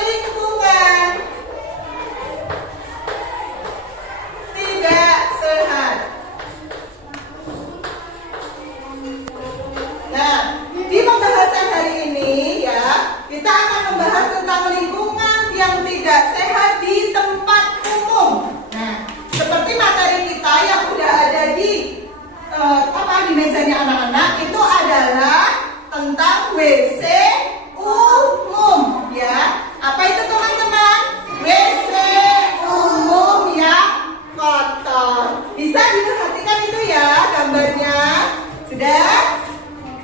lingkungan tidak sehat. Nah, di pembahasan hari ini ya, kita akan membahas tentang lingkungan yang tidak sehat di tempat umum. Nah, seperti materi kita yang udah ada di di mejanya anak-anak, itu adalah tentang WC umum ya. Apa itu teman-teman? WC umum yang kotor. Bisa diperhatikan itu ya gambarnya. Sudah?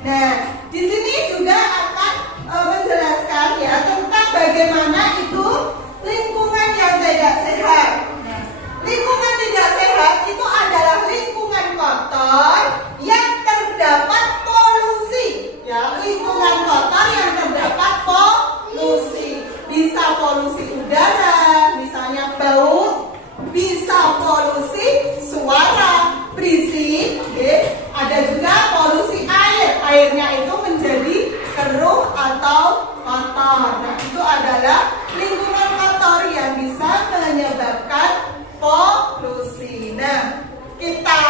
Nah, di sini juga akan menjelaskan ya tentang bagaimana itu lingkungan yang tidak sehat. Nah, lingkungan tidak sehat itu adalah lingkungan kotor yang terdapat polusi. Ya, lingkungan kotor yang terdapat polusi. Bisa polusi udara, misalnya bau, bisa polusi suara, berisik, ya. Ada juga polusi air. Airnya itu menjadi keruh atau kotor. Nah, itu adalah lingkungan kotor yang bisa menyebabkan polusi. Nah, kita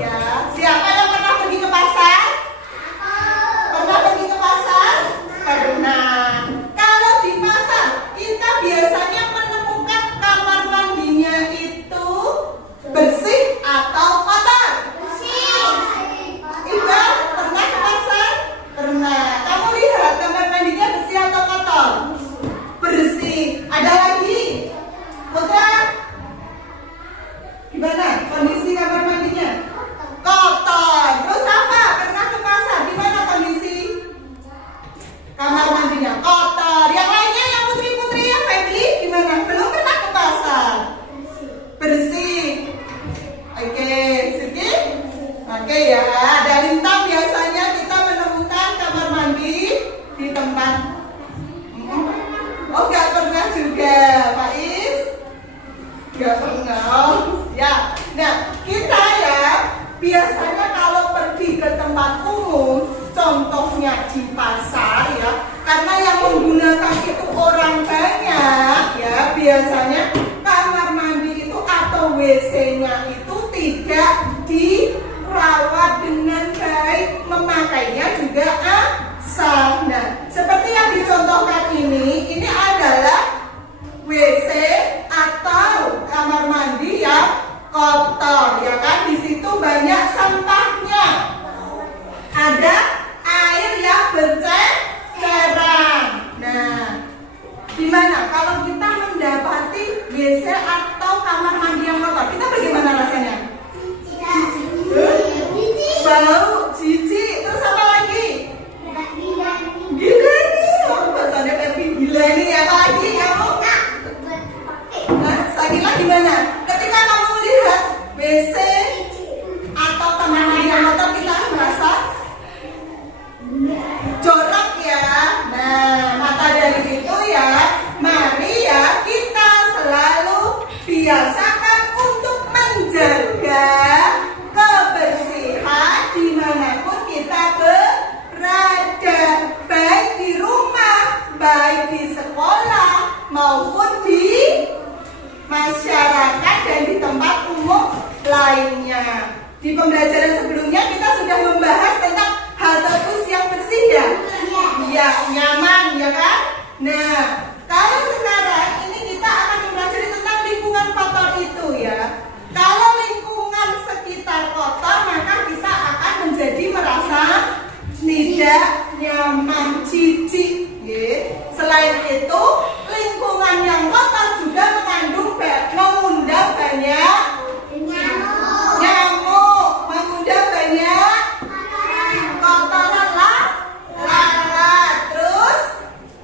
ya, siapa yang pernah pergi ke pasar? Pernah pergi ke pasar? Pernah. Kalau di pasar, kita biasanya menemukan kamar mandinya itu bersih atau kotor? Bersih. Iqbal, pernah ke pasar? Pernah. Kamu lihat kamar mandinya bersih atau kotor? Bersih. Ada lagi? Putra? Gimana kondisi kamar mandinya? Kotor. Terus apa? Pernah ke pasar? Gimana kondisi kamar mandinya? Kotor. Yang lainnya, yang putri-putri, yang Febri, gimana? Belum pernah ke pasar? Bersih. Oke, sedikit. Oke ya. Dari Lintang biasanya kita menemukan kamar mandi di tempat. Oh, nggak pernah juga, Faiz? Nggak pernah. Ya. Nah, kita ya biasanya kalau pergi ke tempat umum, contohnya di pasar ya, karena yang menggunakan itu orang banyak ya, biasanya kamar mandi itu atau WC-nya itu tidak dirawat dengan baik, memakainya juga asal. Nah, seperti yang dicontohkan ini adalah WC atau kamar mandi yang kotor, ya kan? Di situ banyak sampahnya. Ada air yang berceceran. Nah, gimana kalau kita mendapati WC atau kamar mandi yang kotor? Kita bagaimana rasanya? Bau, jijik. Terus apa lagi? Gila nih. Oh, bahasanya kayak gila nih. Apa lagi? Kamu? Sakila gimana? Ketika kamu melihat WC atau kamar mandi yang kotor, kita merasa jorok ya. Nah, maka dari itu ya, mari ya kita selalu biasakan untuk menjaga kebersihan dimanapun kita berada, baik di rumah, baik di sekolah maupun di masyarakat dan di tempat umum lainnya. Di pembelajaran sebelumnya kita sudah membahas tentang halte bus yang bersih ya? Iya, nyaman ya kan? Nah, kalau sekarang ini kita akan mempelajari tentang lingkungan kotor itu ya. Kalau lingkungan sekitar kotor, maka kita akan menjadi merasa tidak nyaman, jijik. Selain itu, lingkungan yang kotor juga mengundang banyak nyamuk, mengundang banyak kotoran lalat. Terus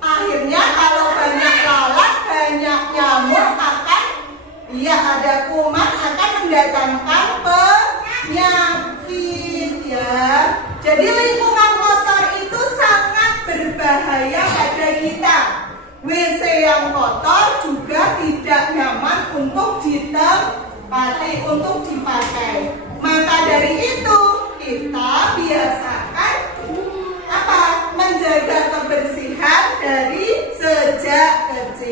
akhirnya kalau banyak lalat, banyak nyamuk akan ada kuman, akan mendatangkan penyakit ya. Jadi lingkungan kotor itu sangat berbahaya pada kita. WC yang kotor juga tidak nyaman untuk ditempati, untuk dipakai. Maka dari itu kita biasakan menjaga kebersihan dari sejak kecil.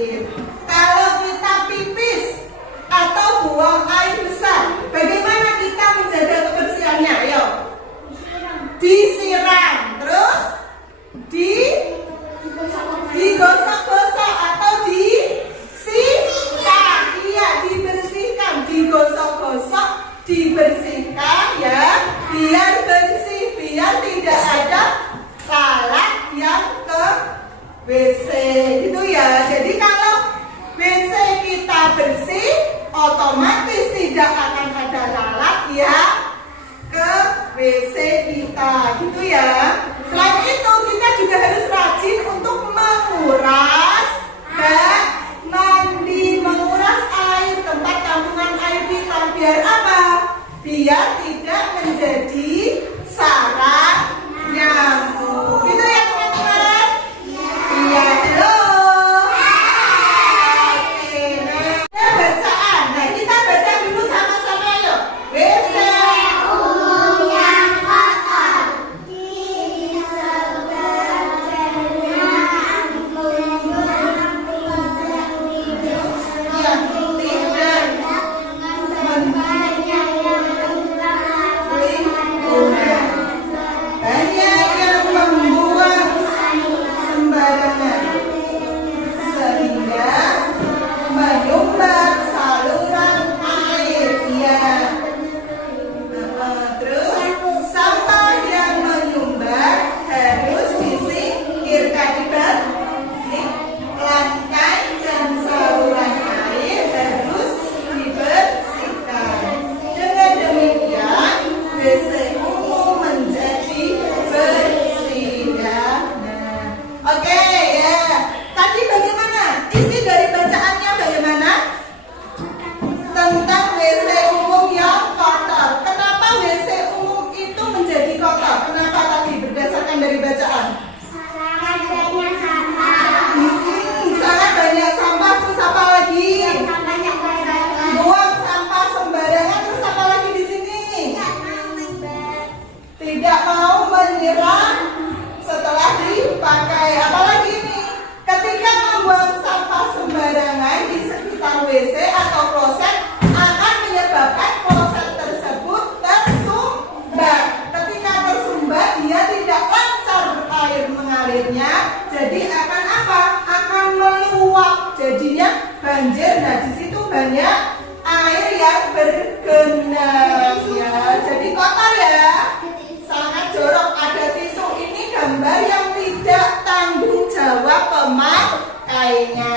banyak air yang bergenang ya. Jadi kotor ya. Sangat jorok. Ada tisu. Ini gambar yang tidak tanggung jawab pemakainya.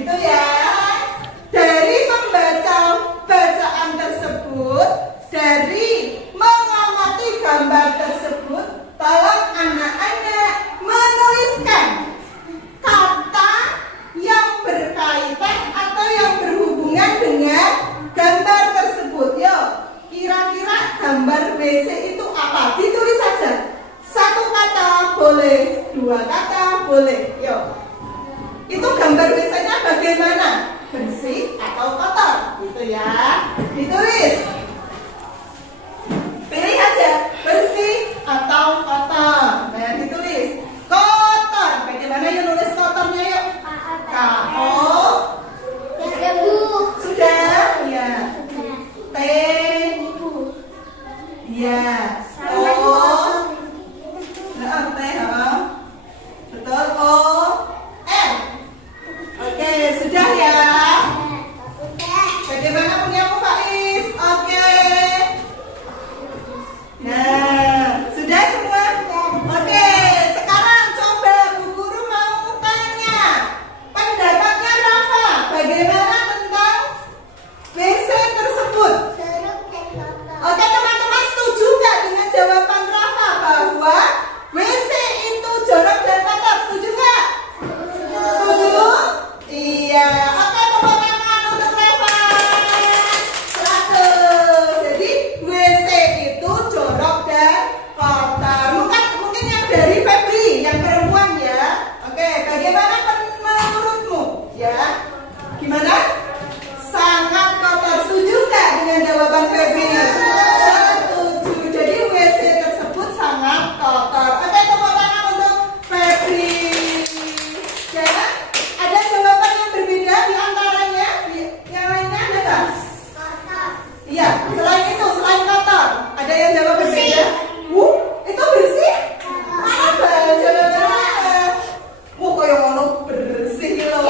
Gitu ya. Dari membaca bacaan tersebut, dari mengamati gambar tersebut, tolong anak-anak menuliskan kata yang berkaitan atau yang berhubungan dengan gambar tersebut. Yuk, kira-kira gambar WC itu apa? Ditulis saja. Satu kata boleh, dua kata boleh. Yuk. Itu gambar WC-nya bagaimana? Bersih atau kotor? Gitu ya. Ditulis. Pilih aja, bersih atau kotor. Nah, ditulis. Kotor. Bagaimana yuk nulis kotornya yuk? K-O. Sudah? Ya. T. Ya. O. Nah, T, betul. O. M. Oke, sudah ya. Bagaimana punyamu Faiz? Oke. Nah, sudah semua? Oke, sekarang coba Bu Guru mau tanya pendapatnya Rafa. Bagaimana tentang WC tersebut? Oke, teman-teman setuju nggak dengan jawaban Rafa bahwa WC itu jorok dan kotor? Setuju nggak? Setuju? Iya. Oke, tepuk tangan untuk Rafa. 100. Jadi WC itu jorok dan kotor. Mungkin yang dari Febri, yang perempuan ya. Oke, bagaimana menurutmu? Ya, gimana? Sangat kotor. Setuju nggak dengan jawaban Febri? Setuju. Jadi WC tersebut sangat kotor. Oke, tepuk tangan untuk Febri. Ya, ada jawaban yang berbeda di antaranya? Yang lainnya ada nggak? Iya, selain itu, selain kotor, ada yang jawab berbeda? Itu bersih? Apa jawabannya? Kayak ngono bersih loh.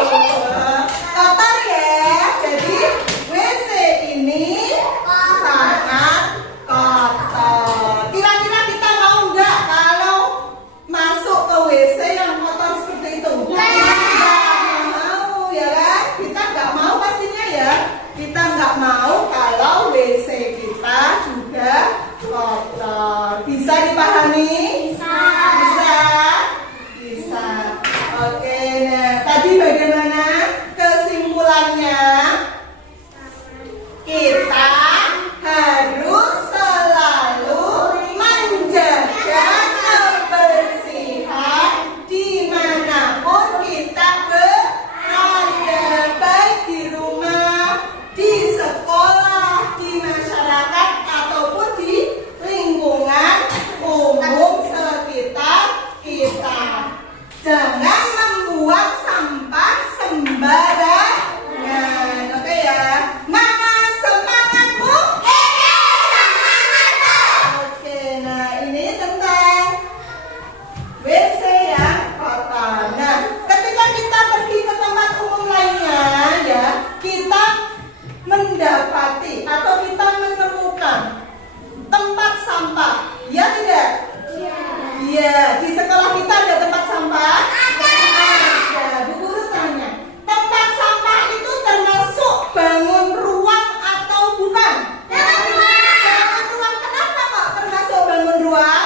Kotor ya. Jadi WC ini sangat kotor. Kira-kira kita mau nggak kalau masuk ke WC yang kotor seperti itu? Nggak mau ya kan? Kita nggak mau pastinya ya. Kita nggak mau kalau WC kita juga kotor. Bisa dipahami? Bisa. Bisa. Oke, nah tadi bagaimana kesimpulannya? Kita harus selalu menjaga kebersihan dimanapun kita berada, baik di rumah, di sekolah, di masyarakat, ataupun di lingkungan umum sekitar kita. Jangan membuang sampah sembarangan. Oke ya. Mana semangatmu? Oke, nah ini tentang WC yang kotor. Nah, ketika kita pergi ke tempat umum lainnya ya, kita mendapati atau kita menemukan tempat sampah. Ya tidak? Iya, di sekolah kita ada tempat sampah? Ada. Bu Guru tanya, tempat sampah itu termasuk bangun ruang atau bukan? Bangun ruang. Kenapa kok termasuk bangun ruang?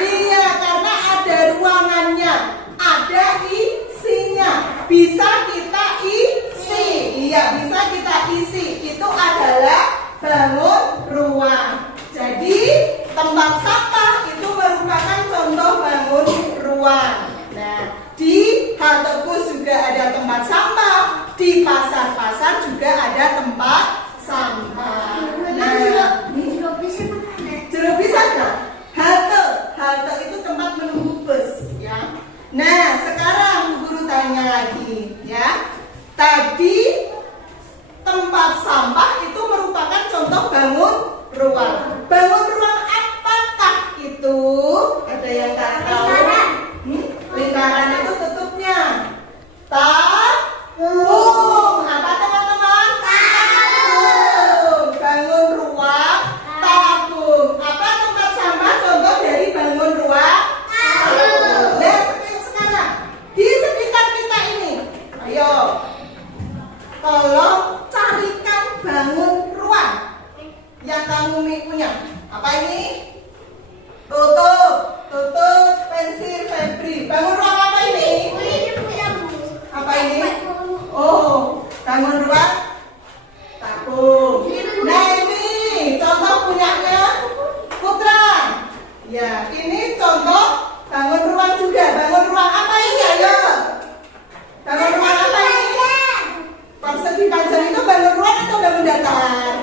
Iya, karena ada ruangannya, ada isinya. Bisa kita isi. Iya, bisa kita isi. Itu adalah bangun ruang. Jadi tempat sampah itu merupakan contoh bangun ruang. Nah, di halte bus juga ada tempat sampah, di pasar-pasar juga ada tempat sampah. Nah, jeruk bisa nggak? Halte itu tempat menunggu bus, ya. Nah, sekarang guru tanya lagi, ya. Tadi tempat sampah itu merupakan contoh bangun ruang. Bangun ruang apakah itu? Ada yang nggak tahu? Lingkaran itu tutupnya tabung. Apa teman-teman? Ayo. Tolong carikan bangun ruang yang kamu punya. Apa ini? Tutup pensil Febri. Bangun ruang apa ini? Apa ini? Oh, bangun ruang tabung. Nah ini contoh punyanya Putra. Ya, ini contoh bangun ruang juga. Bangun ruang apa ini? Ayo. Bangun ruang apa ini? Persegi panjang itu bangun ruang atau bangun datar?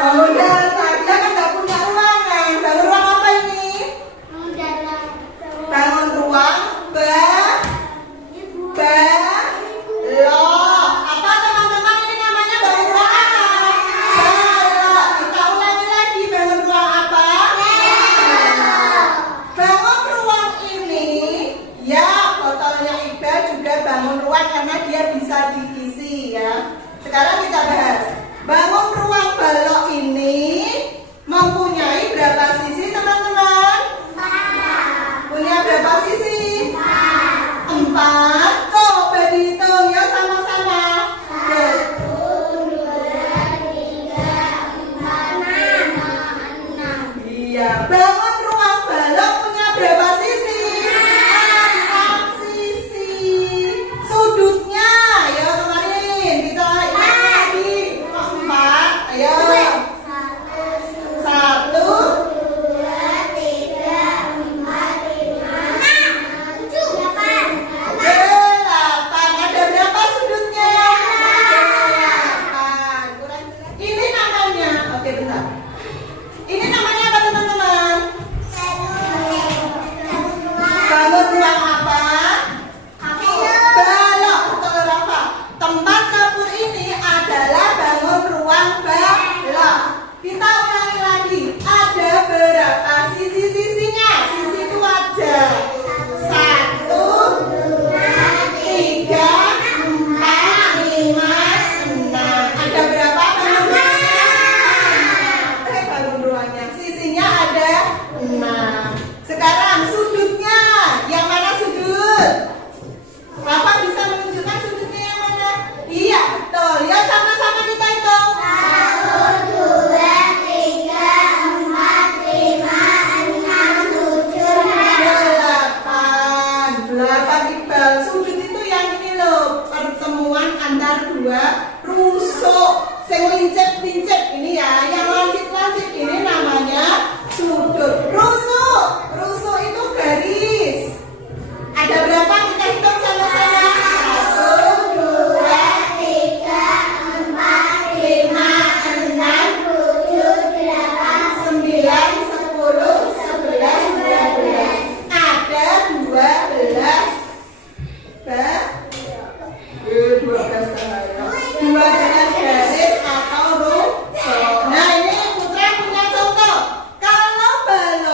Bangun datar. Dia kan nggak punya ruangan. Bangun ruang apa ini? Bangun ruang balok. Apa teman-teman ini namanya bangun ruang apa? Balok. Kita ulangi lagi, bangun ruang apa? Bangun ruang ini, ya botolnya Iba juga bangun ruang karena dia bisa diisi ya. Sekarang kita bahas. Bangun ruang balok ini mempunyai berapa sisi teman-teman? Punya berapa sisi? 4. Coba dihitung ya sama-sama. 1, 2, 3, 4, 5, 6. Iya, bangun ruang balok punya berapa sisi? 4 sisi. Sudutnya, ya kemarin kita ingat lagi 4. Ayo. 1, 2, 3, 4, 5, 6, 7, 8. Ada berapa sudutnya? 8. Ini namanya, oke bentar. Ini namanya apa teman-teman? Bangun ruang apa? Balok. Betul Rafa. Tempat dapur ini adalah bangun ruang balok. Kita ulangi lagi. Ada berapa sisi-sisinya? Sisi itu ada 1, 2, 3, 4, 5, 6. Ada berapa teman-teman? Bangun ruangnya. Sisinya ada 6. Sekarang sudutnya. Yang mana sudut? Bapak bisa menunjukkan sudutnya yang mana? Iya, betul. Ya sama-sama kita hitung. 1, 2, 3, 4, 5, 6, 7, 8. 8 Iqbal. Sudut itu yang ini loh, pertemuan antar dua rusuk. Yang lincip-lincip ini ya, yang lancip-lancip ini namanya sudut. Rusuk. Rusuk itu garis. Ada berapa kita hitung sama-sama? 1, 2, 3, 4, 5, 6, 7, 8, 9, 10, 11, 12. Ada 12 garis atau rusuk. Nah ini Putra punya contoh. Kalau balok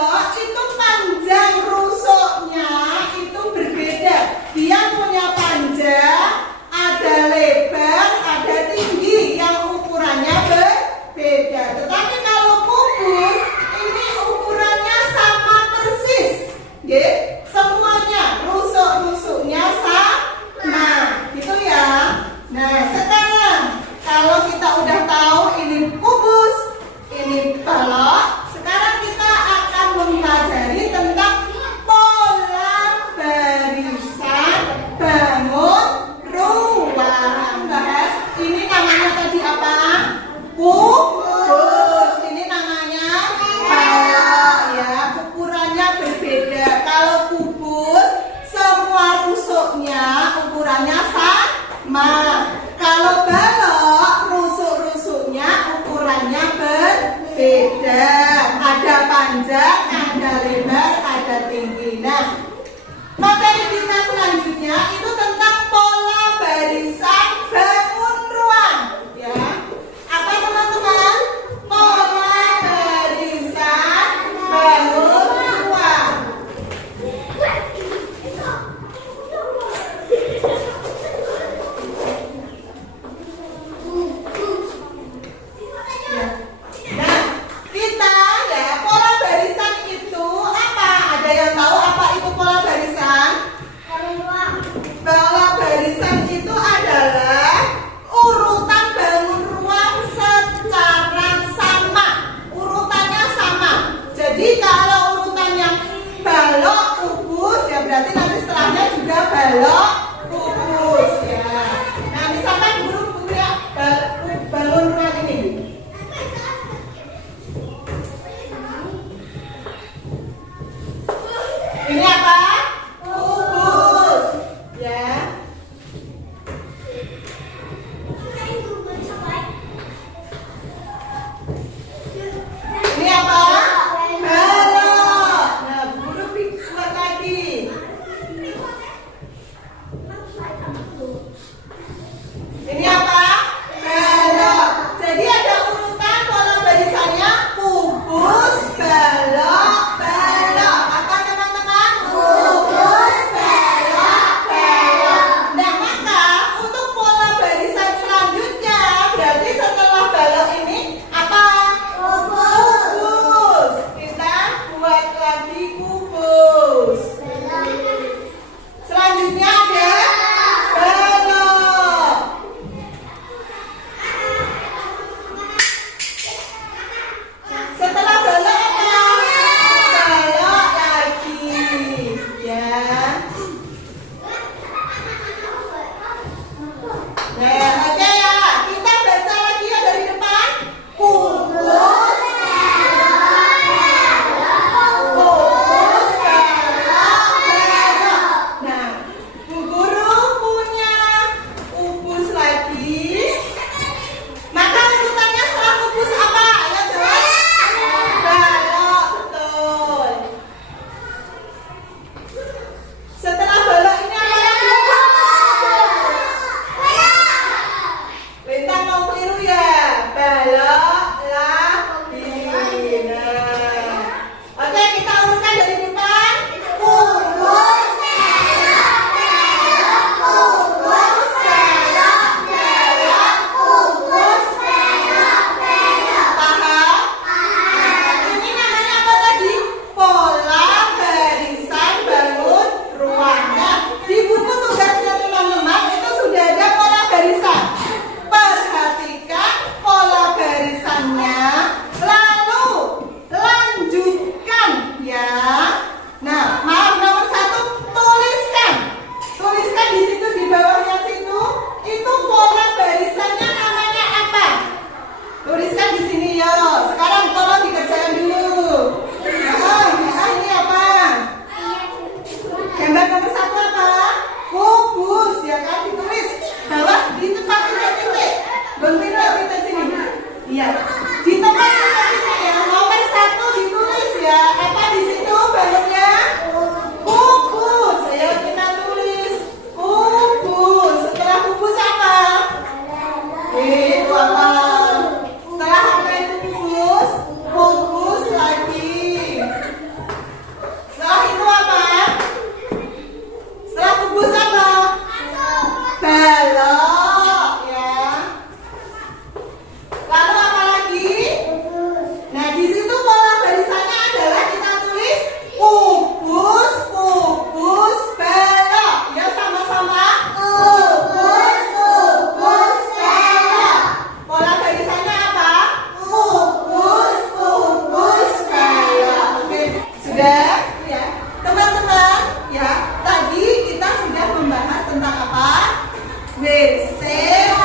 WC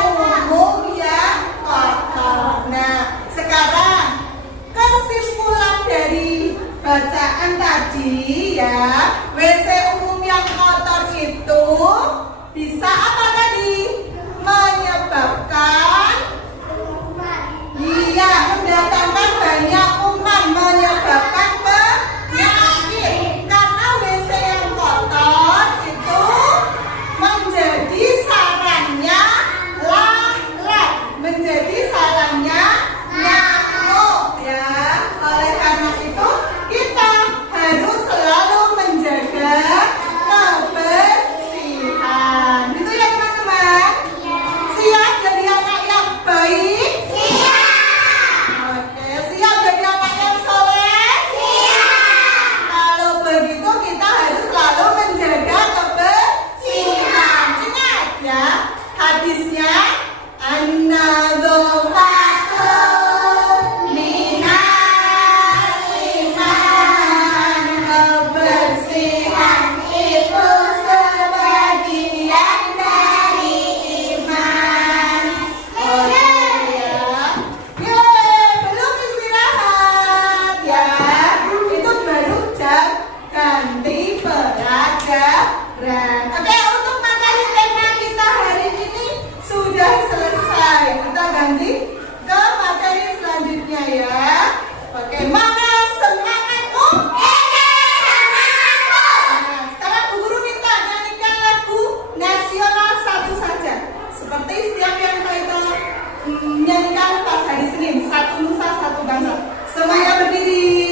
umum yang kotor. Nah, sekarang kesimpulan dari bacaan tadi ya, WC umum yang kotor itu bisa apa tadi? Menyebabkan, iya, mendatangkan banyak kuman, menyebabkan penyakit. Karena WC yang kotor itu menjadi sarangnya lalat, menjadi sarangnya nyamuk ya. Oleh karena itu kita harus selalu menjaga kebersihan. Gitu ya teman-teman. Siap jadi anak yang baik? Oke, siap jadi anak yang soleh? Kalau begitu kita harus selalu menjaga kebersihan. Ingat ya, hadisnya an-nadzafatu minal iman. Kebersihan itu sebagian dari iman. Oke ya. Belum istirahat ya. Itu baru jam ganti pelajaran. Oke, untuk materi tema kita hari ini sudah selesai. Kita ganti ke materi selanjutnya ya. Bagaimana semangatmu? Nah, sekarang Bu Guru minta nyanyikan lagu nasional satu saja. Seperti setiap yang kita nyanyikan pas hari Senin. Satu Nusa, satu bangsa. Semuanya berdiri.